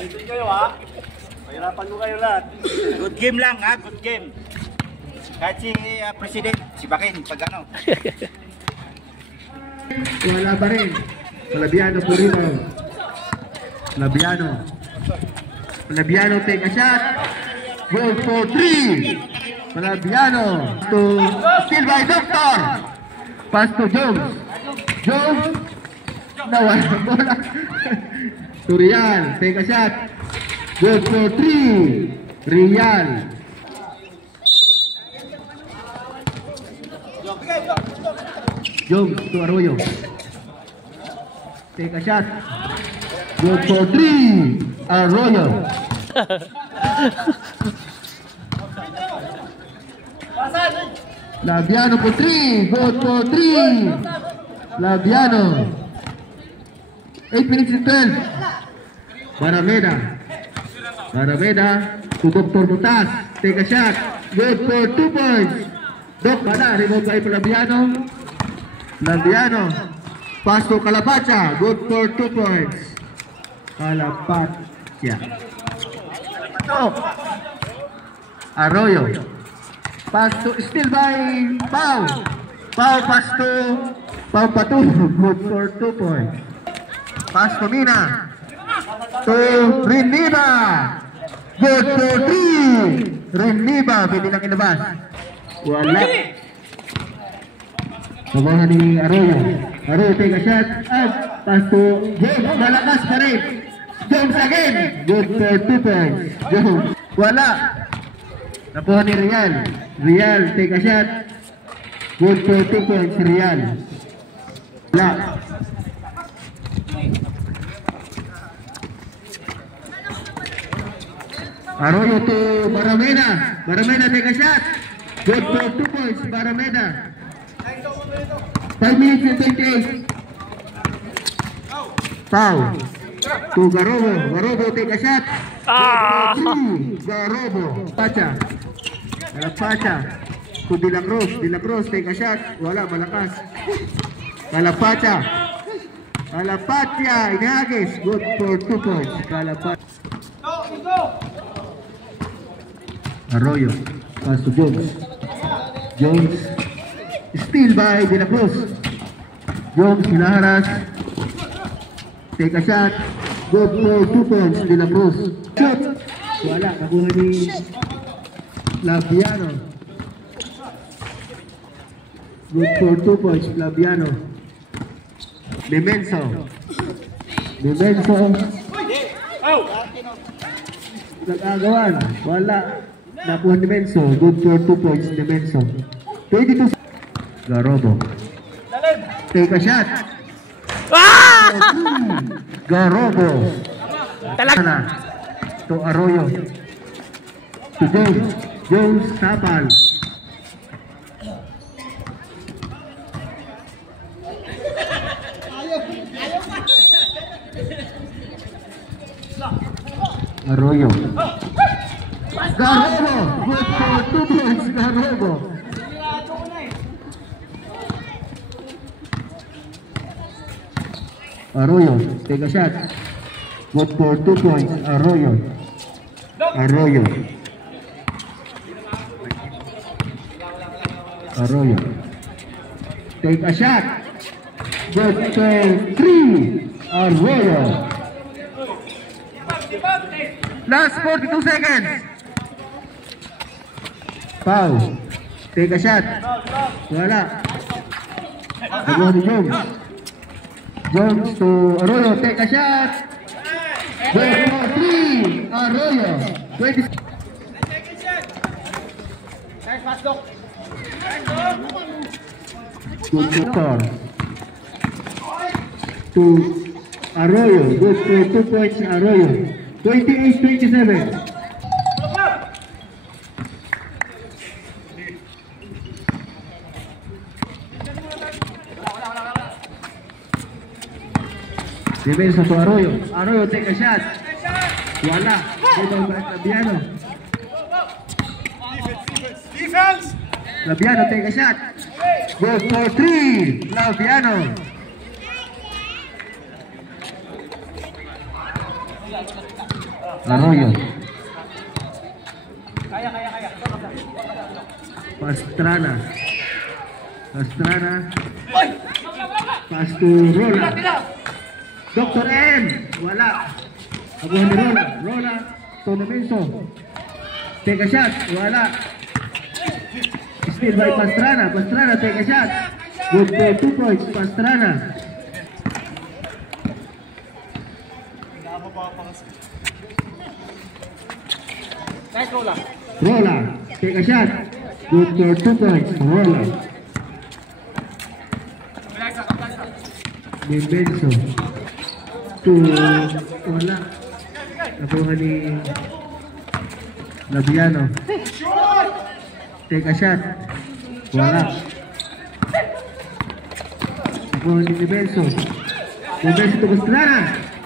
Hindi kayo ha. Mahirapan mo kayo lahat. Good game lang ha, good game. Kahit si President, si Bakin, pag ano. Wala pa rin. Palabiano po rito. Palabiano take a shot. Goal for 3. Palabiano to still by Doctor. Pass to Jones. Jones. Nawala bola. To Real. Take a shot. Goal for 3. Real. Jones to Arroyo. Take a shot. Good for 3. Arroyo. Labiano for 3. Good for 3. Labiano. 8 minutes and 12. Barameda to Dr. Butas. Take a shot. Good for 2 points. Doc, mana? Remote by Labiano. Pass to Calapacha. Good for 2 points. Calapacha. Arroyo. Pass to still by Pau. Pass to Pau Patu. Good for 2 points. Pass to Mina. To Riniba. Good for 3. Riniba. Pwede lang ilabas. Wala. Nabahan ni Arroyo. Arroyo take a shot. At pass to Jones. Malakas pa rin. Jones again. Good for 2 points. Jones. Wala. Nabuhan ni Real. Real take a shot. Good for 2 points. Real. Wala. Arroyo to Barameda. Barameda take a shot. Good for 2 points. Barameda. 5 minutes and 28. Pau to Garobo. Garobo take a shot. Garobo. Pacha to De La Cruz. De La Cruz take a shot. Wala, malakas. Calapacha. Inagis. Good for 2 points. Calapacha. Arroyo. Pass to Jones. Jones. Still by De La Cruz. Jones hinaharas. Take a shot. Good for 2 points. De La Cruz. Shot. Wala. Nakuha ni Labiano. Good for 2 points. Labiano. Demenso. Nag-agawan. Wala. Nakuha ni Demenso. Good for 2 points. Demenso. 22. Garobo. Take a shot. Garobo. Talaga. To Arroyo. To Jones. Jones tapal. Arroyo. Garobo. Good for 2 points. Garobo. Arroyo, take a shot. Good for 2 points. Arroyo. Take a shot. Good for 3. Arroyo. Last 42 seconds. Pau. Take a shot. Wala. Nabuhan ni Jones. Jones to Arroyo, take a shot. Good for 3. Arroyo. 20. Good score. To Arroyo. Good for 2 points. Arroyo. 28-27. Demenso to Arroyo. Arroyo take a shot. Wala. Labiano. Defense. Labiano take a shot. Good for 3. Labiano. Arroyo. Pastrana. Pass to Rola. Dr. N. Wala. Abuhan ni Rola. Rola. Tonomenso. Take a shot. Wala. Still by Pastrana. Pastrana take a shot. Good for 2 points. Pastrana. Rola. Take a shot. Good for 2 points. Rola. Benzo. To wala. Nakuha ni Labiano. Take a shot. Wala. Nakuha ni Benzo. Benzo to Pastrana.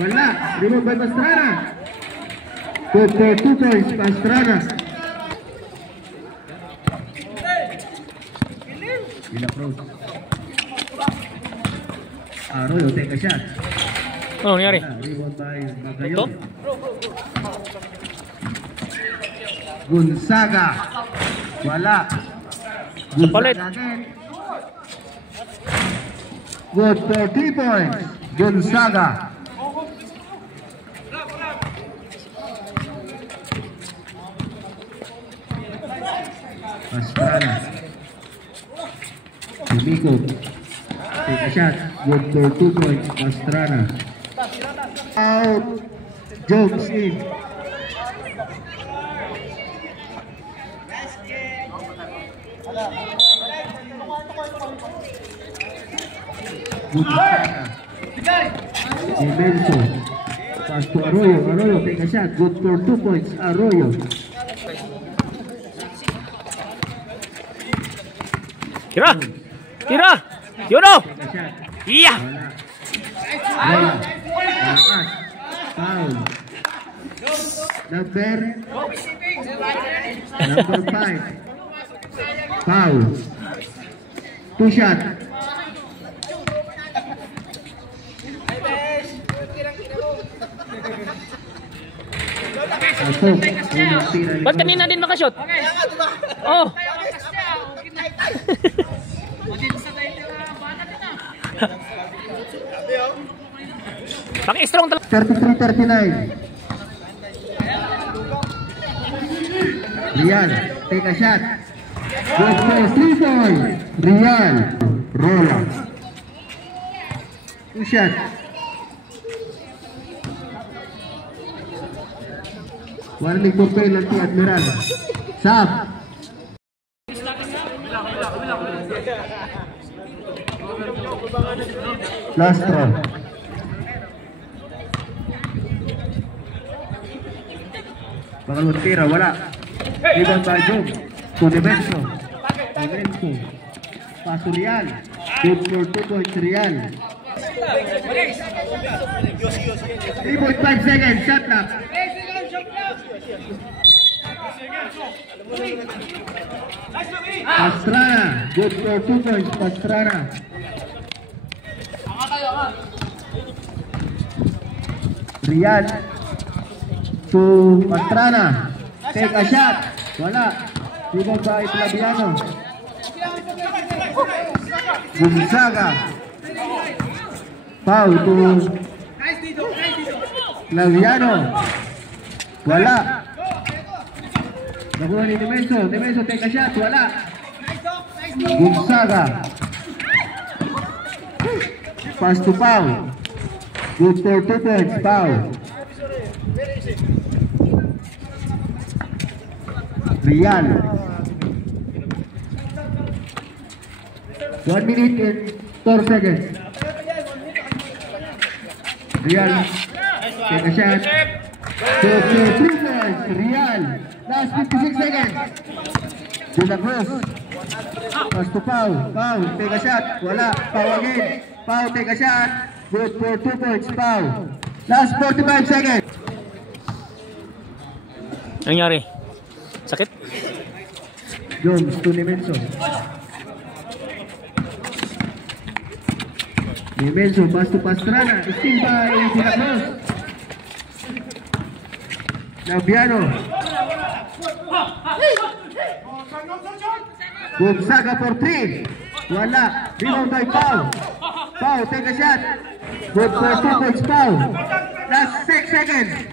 Wala. Remove by Pastrana. Good for 2 points. Pastrana. Approach. Arroyo take a shot. Ano nangyari? Rebound by Magayon. Gonzaga. Wala. Palit. Again. Good for 3 points. Gonzaga. Pastrana. Tumico. Take a shot. Good for 2 points. Pastrana. Out. Jones in. Benzo. Pass to Arroyo. Arroyo take a shot. Good for 2 points. Arroyo. Tira! Tira! Yun o! Take a shot. Iya! Wala. Malakas. Foul. Number 5. Foul. 2 shot. Asok. Ba't kanina din makashoot? Oh! Paki-strong talaga. 33-39. Rial, take a shot. Good for 3 points. Rial, Rola. 2 shot. Warning for penalty, Admiral. Sab. Last throw. Pangalawang tira, wala. Rebound by Job. To Demenso. Demenso. Paso Real. Good for 2 points, Real. 3.5 seconds, shot clock. Pastrana. Good for 2 points, Pastrana. Real. To Pastrana. Take a shot. Wala. Rebound by Flaviano. Gonzaga. Foul to Flaviano. Wala. Nakuha ni Demenso. Demenso take a shot. Wala. Gonzaga. Pass to Pau. Good for 2 points. Pau. Real. 1 minute and 4 seconds. Real. Take a shot. Good for 3 points. Real. Last 56 seconds. De La Cruz. Pass to Pau. Pau. Take a shot. Wala. Pau again. Pau take a shot. Good for 2 points. Pau. Last 45 seconds. Ano nangyari? Sakit? Jones to Demenso. Demenso pass to Pastrana. Still by De La Cruz. Labiano. Gonzaga for 3. Wala. Rebound by Pau. Pau, take a shot. Good for 2 points, Pau. Last 6 seconds.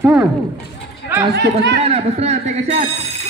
Two. Pass to Pastrana. Pastrana, take a shot.